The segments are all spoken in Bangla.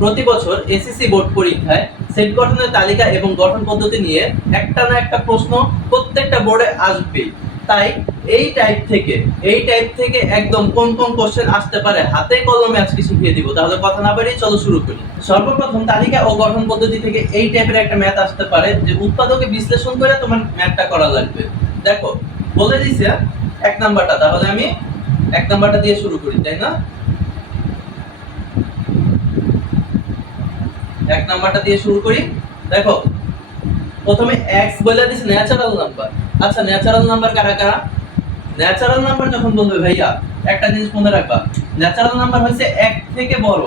প্রতি বছর এসএসসি বোর্ড পরীক্ষায় সেট গঠনের তালিকা এবং গঠন পদ্ধতি নিয়ে একটা না একটা প্রশ্ন প্রত্যেকটা বোর্ডে আসবে। তাই এই টাইপ থেকে একদম কোন কোন কোশ্চেন আসতে পারে হাতে কলমে আজকে শিখিয়ে দিব। তাহলে কথা না বাড়িয়ে চলো শুরু করি। সর্বপ্রথম তালিকা ও গঠন পদ্ধতি থেকে এই টাইপের একটা ম্যাথ আসতে পারে যে উৎপাদকে বিশ্লেষণ করে তোমার ম্যাথটা করা লাগবে। দেখো বলে দিছে এক নাম্বারটা, তাহলে আমি এক নাম্বারটা দিয়ে শুরু করি, তাই না? এক নাম্বারটা দিয়ে শুরু করি। দেখো প্রথমে x বলে দিছে ন্যাচারাল নাম্বার। আচ্ছা ন্যাচারাল নাম্বার কারা কারা? ন্যাচারাল নাম্বার যখন বলবে ভাইয়া একটা জিনিস মনে রাখবা, ন্যাচারাল নাম্বার হচ্ছে এক থেকে বড়,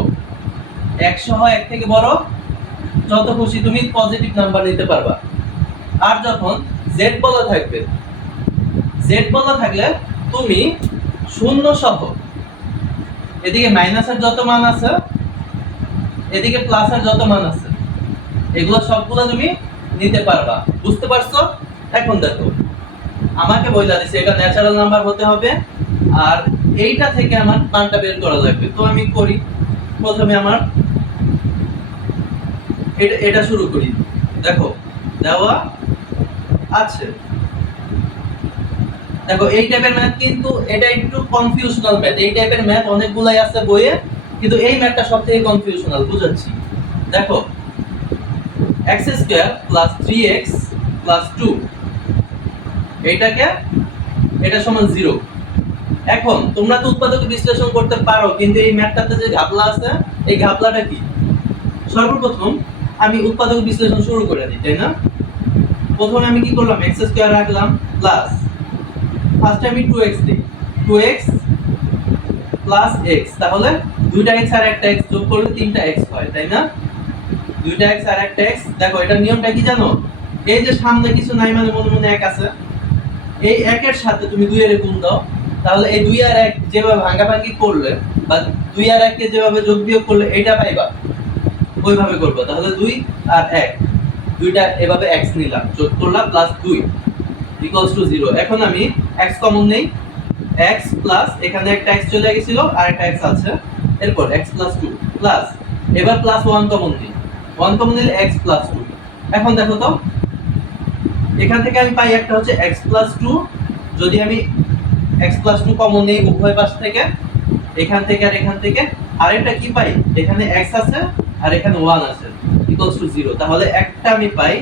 1 সহ এক থেকে বড় যত খুশি তুমি পজিটিভ নাম্বার নিতে পারবা। আর যখন z বলা থাকবে, z বলা থাকলে তুমি শূন্য সহ এদিকে মাইনাসের যত মান আছে এদিকে প্লাসের যত মান আছে এগুলো সবগুলো তুমি নিতে পারবা। বুঝতে পারছো? এখন দেখো আমাকে বইলা দিছে এটা ন্যাচারাল নাম্বার হতে হবে আর এইটা থেকে আমার মানটা বের করা লাগবে। তো আমি করি, প্রথমে আমার এটা শুরু করি। দেখো দেওয়া আছে, দেখো এই টাইপের ম্যাথ কিন্তু এটা একটু কনফিউশনাল ম্যাথ। এই টাইপের ম্যাথ অনেকগুলাই আছে বইয়ে, কিন্তু এই ম্যাথটা সবথেকে কনফিউশনাল। বুঝাচ্ছি, দেখো x² + 3x + 2 এইটাকে এটা সমান 0। এখন তোমরা তো উৎপাদকে বিশ্লেষণ করতে পারো, কিন্তু এই ম্যাথটাতে যে ঘাপলা আছে এই ঘাপলাটা কি? সর্বপ্রথম আমি উৎপাদক বিশ্লেষণ শুরু করে দিই, তাই না? প্রথমে আমি কি করলাম, x² রাখলাম প্লাস ফার্স্টে আমি 2x দিই, 2x + x, তাহলে দুইটা x আর একটা x যোগ করলে তিনটা x হয়, তাই না? দুইটা x আর একটা x। দেখো এটার নিয়মটা কি জানো? এই যে সামনে কিছু নাই মানে মনে মনে 1 আছে, এই 1 এর সাথে তুমি 2 এর গুণ দাও, তাহলে এই 2 আর 1 যেভাবে ভাঙাভাঙি করলে বা 2 আর 1 কে যেভাবে যোগ বিয়োগ করলে এইটা পাইবা, ওইভাবে করবে। তাহলে 2 আর 1 দুইটা এভাবে x নিলাম, যোগ করলাম +2 = 0। এখন আমি x কমন নেই, x প্লাস এখানে একটা x চলে গেছিল আর একটা x আছে, এরপর x + 2 প্লাস এবার +1 কমন নেই, 1 কমন নিলে x + 2। এখন দেখো তো এখান থেকে আমি পাই একটা হচ্ছে x + 2, যদি আমি x + 2 কমন নেই উভয় পাশ থেকে, এখান থেকে আর এখান থেকে, আরেকটা কি পাই, এখানে x আছে আর এখানে 1 আছে = 0। তাহলে একটা আমি পাই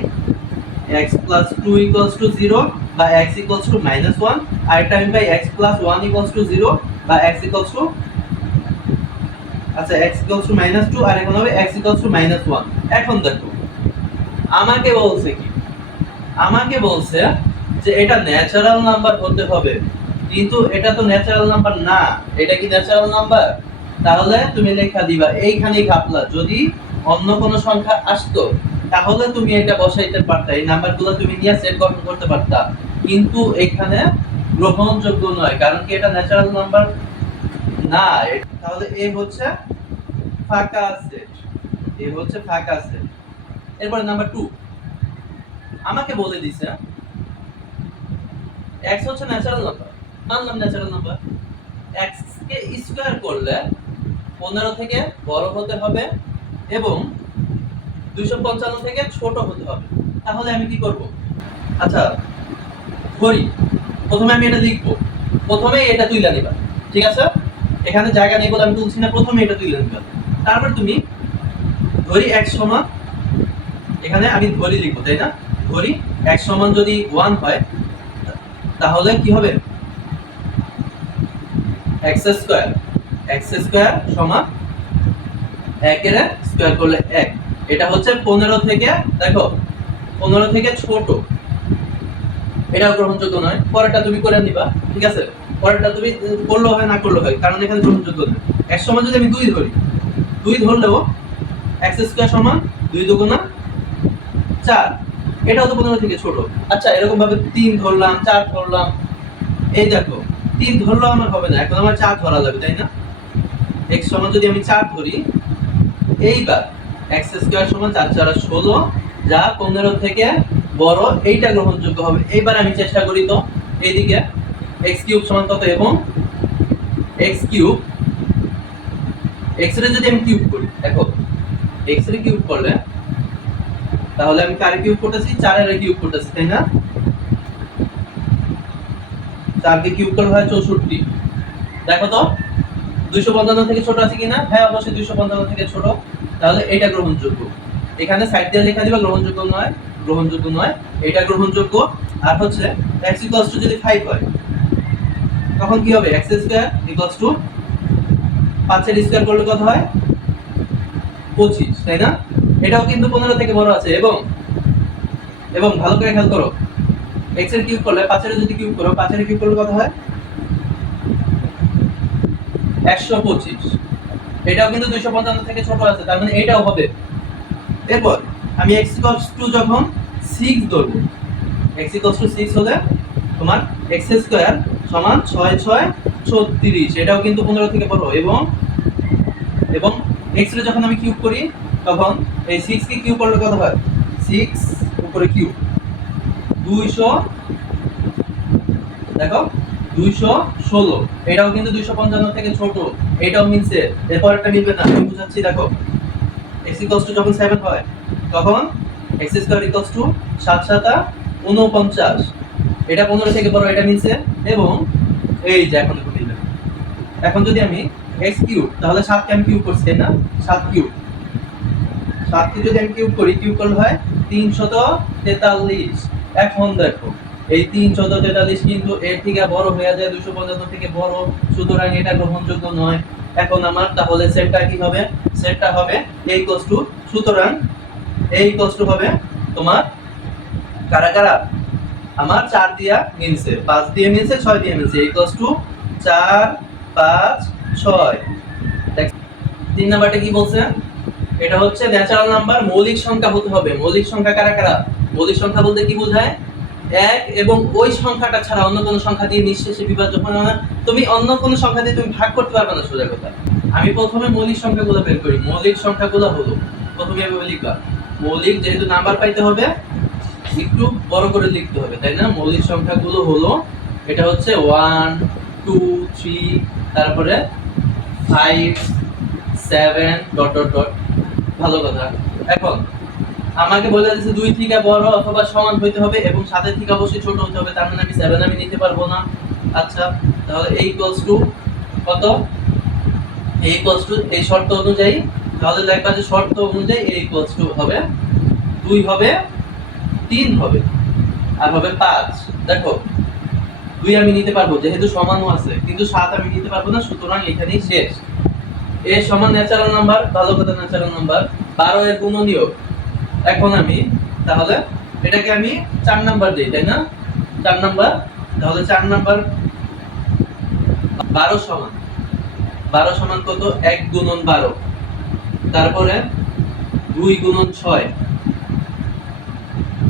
x + 2 = 0 বা x = -1, আরেকটা আমি পাই x + 1 = 0 বা x আচ্ছা x = -2 আর এখন হবে x = -1। এখন দেখো আমাকে বলছে কি, আমাকে বলছে যে এটা ন্যাচারাল নাম্বার হতে হবে, কিন্তু এটা তো ন্যাচারাল নাম্বার না। এটা কি ন্যাচারাল নাম্বার? তাহলে তুমি লেখা দিবা এইখানেই ঘাপলা। যদি অন্য কোনো সংখ্যা আসতো তাহলে তুমি এটা বসাইতে পারতা, এই নাম্বারগুলো তুমি নিয়ে সেট গঠন করতে পারতা, কিন্তু এখানে গ্রহণযোগ্য নয়, কারণ কি এটা ন্যাচারাল নাম্বার না। তাহলে এ হচ্ছে ফাঁকা সেট, এ হচ্ছে ফাঁকা সেট। এরপরে নাম্বার 2 আমাকে বলে দিছে x হচ্ছে ন্যাচারাল নাম্বার, মানলাম ন্যাচারাল নাম্বার, x কে স্কয়ার করলে 15 থেকে বড় হতে হবে এবং 255 থেকে ছোট হতে হবে। তাহলে আমি কি করব? আচ্ছা ধরি প্রথমে আমি এটা লিখব, প্রথমে এটা তুইলা নিবা, ঠিক আছে? এখানে জায়গা নেই বলে আমি তুলছি না, প্রথমে এটা তুইলা নিবা। তারপর তুমি ধরি x সমান, এখানে আমি ধরি লিখব, তাই না? ধরি x সমান যদি 1 হয় তাহলে কি হবে, x² সমান 1 এর স্কয়ার করলে 1। এটা হচ্ছে 15 থেকে, দেখো 15 থেকে ছোট, এটা গ্রহণযোগ্য নয়। পরেরটা তুমি করে নিবা, ঠিক আছে? পরেরটা তুমি করলেও হয় না করলেও হয়, কারণ এখানে গ্রহণযোগ্য নয়। x সমান যদি আমি 2 ধরি, 2 ধরলেও x² সমান 2 দুগুণা 4, এটাও তো 15 থেকে ছোট। আচ্ছা এরকম ভাবে 3 ধরলাম, 4 ধরলাম, এই দেখো 3 ধরলেও আমার হবে না, এখন আমার 4 ধরা লাগবে, তাই না? x সমান যদি আমি 4 ধরি, এইবার x² সমান 4 4 16, যা 15 থেকে বড়, এইটা গ্রহণযোগ্য হবে। এইবার আমি চেষ্টা করি তো এইদিকে x³ সমান কত, এবং x³ x এর যদি আমি কিউব করি, দেখো x এর কিউব করলে, তাহলে আমি কার কিউব করতেছি, 4 এর কিউব করতেছি, তাই না? 4 কে কিউব করলে হয় 64। দেখো তো 255 থেকে ছোট আছে কিনা? হ্যাঁ, অবশ্যই 255 থেকে ছোট। তাহলে এটা গ্রহণযোগ্য। এখানে সাইড দিয়ে লেখা দিবা গ্রহণযোগ্য নয়, গ্রহণযোগ্য নয়, এটা গ্রহণযোগ্য। আর হচ্ছে x যদি 5 হয়, তখন কি হবে? x স্কয়ার 5 এর স্কয়ার করলে কত হয়? 25, তাই না? এটাও কিন্তু 15 থেকে বড় আছে। এবং এবং ভালো করে খেয়াল করো, x এর কিউব করলে 5 এর যদি কিউব করো, 5 এর কিউব করলে কত হয়? 125। এটাও কিন্তু 255 থেকে ছোট আছে, তার মানে এটাও হবে। এরপর আমি x যখন 6 ধরব, x 6 হলে তোমার x স্কয়ার সমান 6 6 36, এটাও কিন্তু 15 থেকে বড়। এবং এবং x এর যখন আমি কিউব করি, তখন এই 6 কে কিউব করলে কত হয়? 6 উপরে কিউব 200, দেখো 216, এটাও কিন্তু 255 থেকে ছোট, এটাও মিলছে। এরপর একটা মিলবে না, আমি বুঝাচ্ছি। দেখো x যখন 7 হয়, তখন x স্কয়ার 7 7 49, এটা 15 থেকে বড়, এটা মিলছে। এবং এই যে এখন দেখো মিলবে। এখন যদি আমি x কিউব, তাহলে 7 কে আমি কিউব করছি, তাই না? 7 কিউব, 7 কে যদি আমি কিউব করি, কিউব করলে হয় 343। এখন দেখো এই 343 কিন্তু এর থেকে বড় হয়ে যায়, 255 থেকে বড়, সুতরাং এটা গ্রহণযোগ্য নয়। এখন আমার তাহলে সেটটা কি হবে? সেটটা হবে a = সুতরাং a = হবে তোমার কারা কারা? আমার 4 দিয়া মিলছে, 5 দিয়ে মিলছে, 6 দিয়ে মিলছে, a = 4 5 6। 3 নাম্বারটা কি বলছে? এটা হচ্ছে ন্যাচারাল নাম্বার, মৌলিক সংখ্যা হতে হবে। মৌলিক সংখ্যা কারা কারা? মৌলিক সংখ্যা বলতে কি বোঝায়? এক এবং ওই সংখ্যাটা ছাড়া অন্য কোনো সংখ্যা দিয়ে নিঃশেষে বিভাজ্য হয় না। তুমি অন্য কোনো সংখ্যা দিয়ে তুমি ভাগ করতে পারবে না, সোজা কথা। আমি প্রথমে মৌলিক সংখ্যাগুলো বের করি। মৌলিক সংখ্যাগুলো হলো, প্রথমে এভাবে লিখবা, মৌলিক যেহেতু নাম্বার পাইতে হবে একটু বড় করে লিখতে হবে, তাই না? মৌলিক সংখ্যাগুলো হলো, এটা হচ্ছে 1 2 3, তারপরে 5 7 ডট ডট ডট। ভালো কথা। এখন আমাকে বলে দিয়েছে 2 থেকে বড় অথবা সমান হইতে হবে এবং 7 এর থেকে অবশ্যই ছোট হতে হবে, তার মানে আমি 7 আমি নিতে পারবো না। আচ্ছা, তাহলে a = কত? a = এই শর্ত অনুযায়ী, তাহলে দেখবা যে শর্ত অনুযায়ী a = হবে 2 হবে, 3 হবে, আর হবে 5। দেখো 2 আমি নিতে পারবো যেহেতু সমানও আছে, কিন্তু 7 আমি নিতে পারবো না, সুতরাং এখানেই শেষ। a সমান ন্যাচারাল নাম্বার, ভালো কথা, ন্যাচারাল নাম্বার। 12 এর গুণনীয়ক। এখন আমি তাহলে এটাকে আমি 4 নাম্বার দেই, তাই না? 4 নাম্বার, তাহলে 4 নাম্বার 12 সমান, 12 সমান কত? 1 গুণন 12, তারপরে 2 গুণন 6,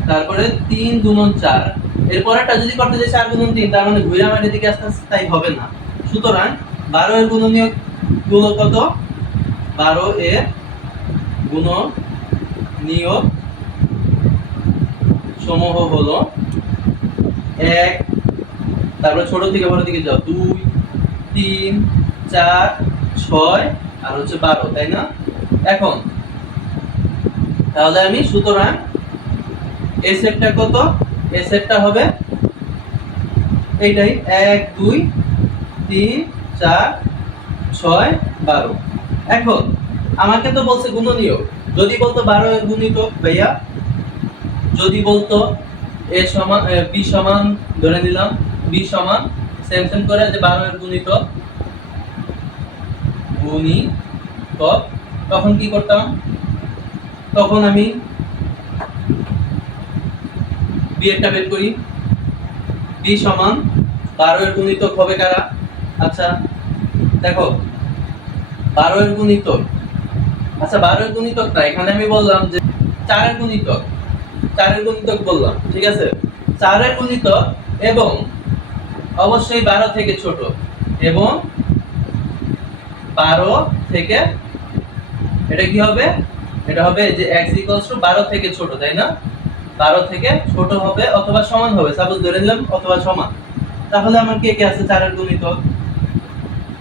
তারপরে 3 গুণন 4। এরপর একটা যদি করতে যাই 4 গুণন 3, তার মানে ঘুরে আমার এদিকে আসতে আসতে তাই হবে না। সুতরাং 12 এর গুণনীয়ক গুলো কত? 12 এর গুণনীয়ক সমূহ হলো 1, তারপরে ছোট থেকে বড় দিকে যাও, 2 3 4 6 আর হচ্ছে 12, তাই না? এখন তাহলে আমি, সুতরাং এই সেটটা কত? এই সেটটা হবে এইটাই, 1 2 3 4 6 12। এখন আমাকে তো বলছে গুণনীয়ক, যদি বলতো 12 এর গুণিতক ভাইয়া, যদি বলতো a সমান b সমান, ধরে নিলাম b সমান সেম সেম করে যে 12 এর গুণিতক, তখন কি করতাম? তখন আমি b একটা বের করি। b সমান 12 এর গুণিতক হবে কারা? আচ্ছা দেখো 12 এর গুণিতক, আচ্ছা 12 এর গুণিতক না, এখানে আমি বললাম যে 4 এর গুণিতক, 4 এর গুণিতক বললাম, ঠিক আছে? 4 এর গুণিতক এবং অবশ্যই 12 থেকে ছোট, এবং 12 থেকে, এটা কি হবে? এটা হবে যে x = 12 থেকে ছোট, তাই না? 12 থেকে ছোট হবে অথবা সমান হবে, সাপোজ ধরে নিলাম অথবা সমান। তাহলে আমার কে কে আছে 4 এর গুণিতক?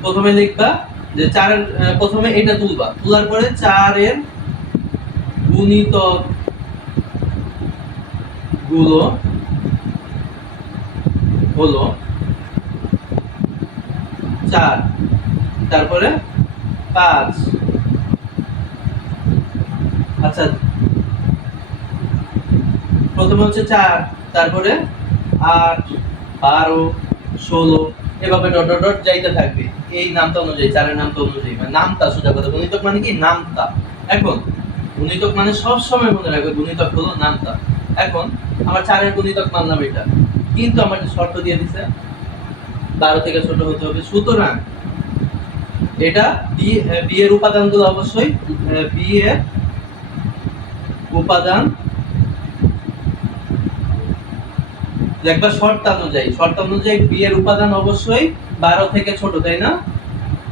প্রথমে লিখবা যে 4 এর, প্রথমে এটা তুলবা, তোলার পরে 4 এর গুণিতক গুলো হলো 4, তারপরে 5। আচ্ছা, প্রথমে হচ্ছে 4, তারপরে 8, 12, 16, এভাবে ডট ডট ডট যাইতে থাকবে এই নামতা অনুযায়ী, 4 এর নামতা অনুযায়ী, মানে নামতা, সোজা কথা। গুণিতক মানে কি? নামতা। এখন গুণিতক মানে সব সময় মনে রাখবে গুণিতক হলো নামতা। এখন আমার 4 এর গুণিতক মানলাম এটা, কিন্তু আমার যে শর্ত দিয়ে দিছে 12 থেকে ছোট হতে হবে, সুতরাং এটা বি এর উপাদানগুলো অবশ্যই বি এর উপাদান দেখবা শর্ত অনুযায়ী বি এর উপাদান অবশ্যই 12 থেকে ছোট, তাই না?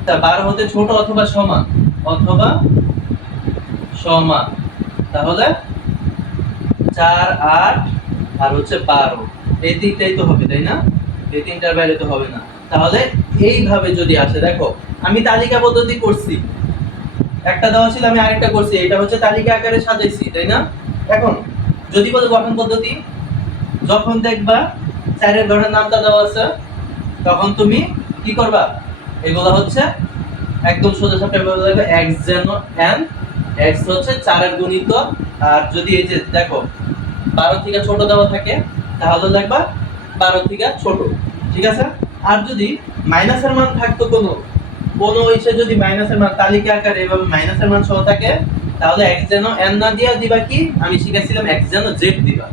তা 12 হতে ছোট অথবা সমান, তাহলে 4, 8 আর হচ্ছে 12, এই তিনটাই তো হবে, তাই না? এই তিনটার বাইরে তো হবে না। তাহলে এইভাবে যদি আসে, দেখো আমি তালিকা পদ্ধতি করছি, একটা দেওয়া ছিল আমি আরেকটা করছি, এটা হচ্ছে তালিকা আকারে সাজাইছি, তাই না? এখন যদি বলে গঠন পদ্ধতি, যখন দেখবা 4 এর ঘরের নামটা দেওয়া আছে, তখন তুমি কি করবা? এগুলো হচ্ছে একদম সোজা সাপটা বলে দেবে x যেন n, x হচ্ছে 4 এর গুণিতক। আর যদি এই যে দেখো 12 থেকে ছোট দেওয়া থাকে, তাহলে লিখবা 12 থেকে ছোট, ঠিক আছে? আর যদি মাইনাসের মান থাকতো কোনো ইসে, যদি মাইনাসের মান তালিকা আকারে এবং মাইনাসের মান সহ থাকে, তাহলে x যেন n না দিয়া দিবা কি? আমি শিখাইছিলাম x যেন z দিবা।